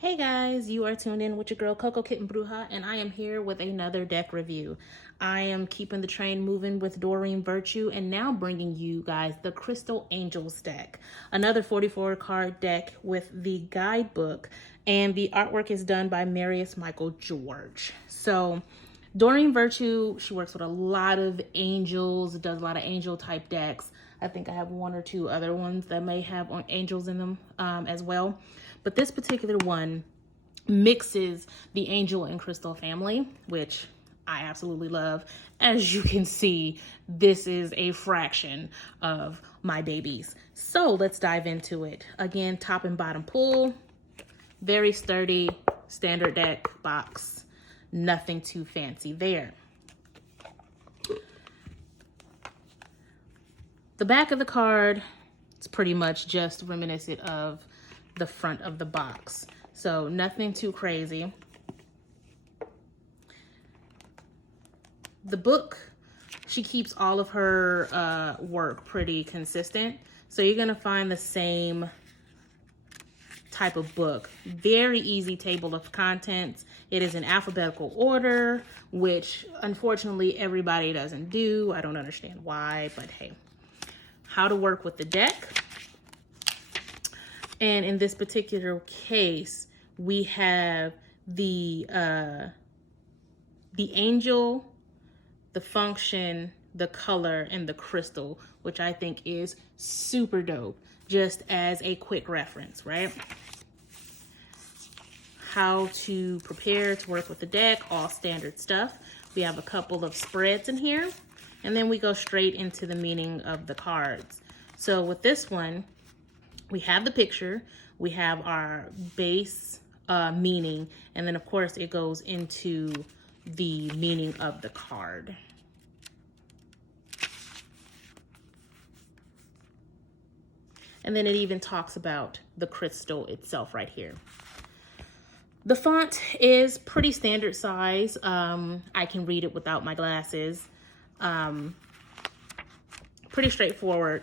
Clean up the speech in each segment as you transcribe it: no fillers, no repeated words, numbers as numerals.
Hey guys, you are tuned in with your girl Coco Kitten Bruja, and I am here with another deck review. I am keeping the train moving with Doreen Virtue, and now bringing you guys the Crystal Angels deck. Another 44 card deck with the guidebook, and the artwork is done by Marius Michael George. So Doreen Virtue, she works with a lot of angels, does a lot of angel type decks. I think I have one or two other ones that may have angels in them as well. But this particular one mixes the angel and crystal family, which I absolutely love. As you can see, this is a fraction of my babies. So let's dive into it. Again, top and bottom pull, very sturdy, standard deck box. Nothing too fancy there. The back of the card, it's pretty much just reminiscent of the front of the box. So nothing too crazy. The book, she keeps all of her work pretty consistent. So you're gonna find the same type of book. Very easy table of contents. It is in alphabetical order, which unfortunately everybody doesn't do. I don't understand why, but hey. How to work with the deck. And in this particular case, we have the angel, the function, the color, and the crystal, which I think is super dope, just as a quick reference, right? How to prepare to work with the deck, all standard stuff. We have a couple of spreads in here, and then we go straight into the meaning of the cards. So with this one, we have the picture, we have our base meaning, and then of course it goes into the meaning of the card. And then it even talks about the crystal itself right here. The font is pretty standard size. I can read it without my glasses. Pretty straightforward.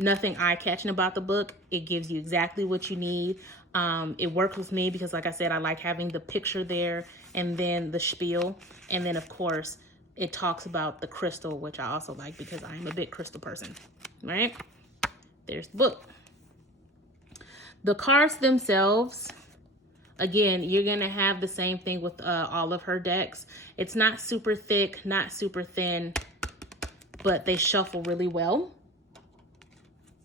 Nothing eye-catching about the book. It gives you exactly what you need. It worked with me because, like I said, I like having the picture there and then the spiel. And then, of course, it talks about the crystal, which I also like because I'm a big crystal person, right? There's the book. The cards themselves, again, you're going to have the same thing with all of her decks. It's not super thick, not super thin, but they shuffle really well.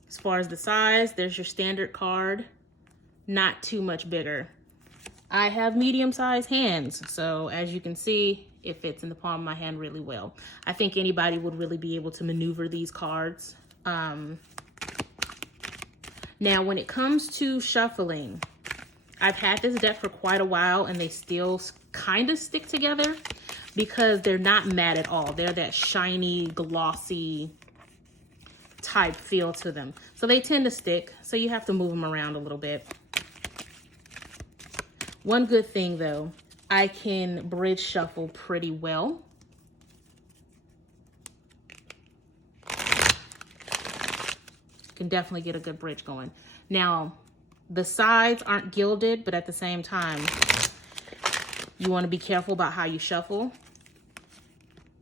As far as the size, there's your standard card, not too much bigger. I have medium-sized hands, so as you can see, it fits in the palm of my hand really well. I think anybody would really be able to maneuver these cards. Now, when it comes to shuffling, I've had this deck for quite a while, and they still kind of stick together because they're not matte at all. They're that shiny, glossy type feel to them. So they tend to stick, so you have to move them around a little bit. One good thing though, I can bridge shuffle pretty well. Can definitely get a good bridge going. Now, the sides aren't gilded, but at the same time, you want to be careful about how you shuffle,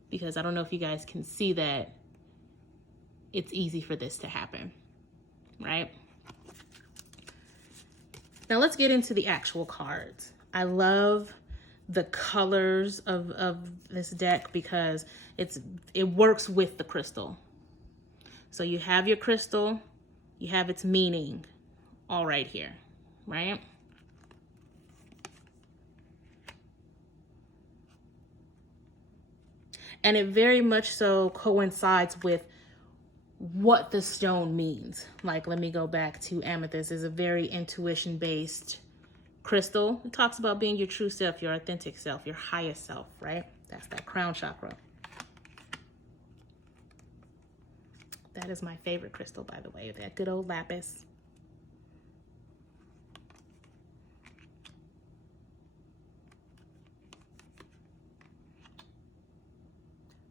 because I don't know if you guys can see that. It's easy for this to happen, right? Now let's get into the actual cards. I love the colors of this deck because it works with the crystal. So you have your crystal, you have its meaning all right here, right? And it very much so coincides with what the stone means. Like, let me go back to amethyst. Is a very intuition-based crystal. It talks about being your true self, your authentic self, your highest self, right? That's that crown chakra. That is my favorite crystal, by the way, that good old lapis.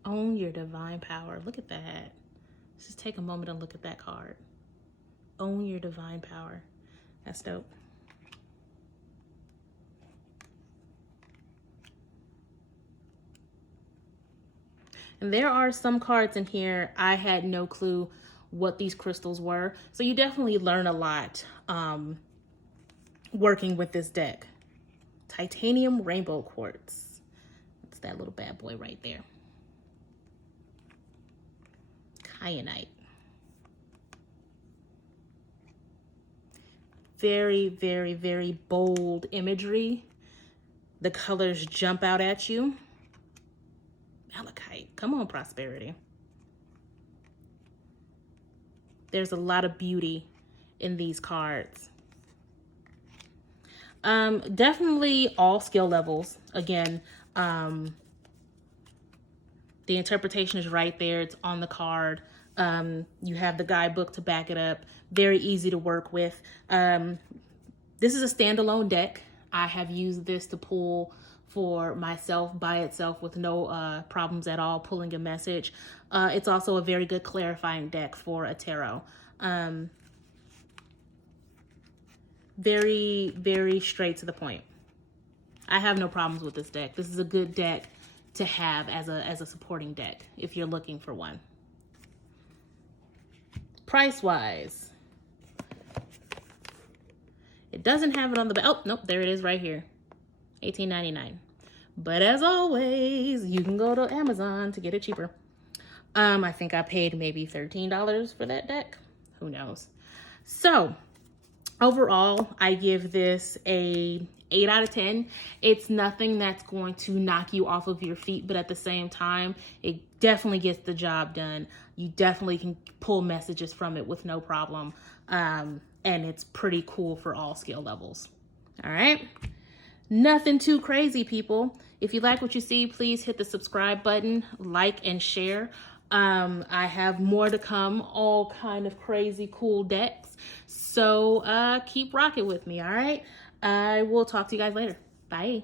Own your divine power. Look at that. Just take a moment and look at that card. Own your divine power. That's dope. And there are some cards in here I had no clue what these crystals were. So you definitely learn a lot working with this deck. Titanium rainbow quartz. That's that little bad boy right there. Kyanite. Very, very, very bold imagery. The colors jump out at you. Malachite. Come on, prosperity. There's a lot of beauty in these cards. Definitely all skill levels. Again, the interpretation is right there. It's on the card. You have the guidebook to back it up. Very easy to work with. This is a standalone deck. I have used this to pull for myself by itself with no problems at all pulling a message. It's also a very good clarifying deck for a tarot. Very, very straight to the point. I have no problems with this deck. This is a good deck to have as a supporting deck if you're looking for one. Price-wise, it doesn't have it on the back. Oh, nope, there it is right here. $18.99. But as always, you can go to Amazon to get it cheaper. I think I paid maybe $13 for that deck. Who knows? So overall, I give this a 8 out of 10. It's nothing that's going to knock you off of your feet, but at the same time, it definitely gets the job done. You definitely can pull messages from it with no problem. And it's pretty cool for all skill levels. All right. Nothing too crazy, people. If you like what you see, please hit the subscribe button, like and share. I have more to come, all kind of crazy cool decks. So keep rocking with me, all right? I will talk to you guys later. Bye.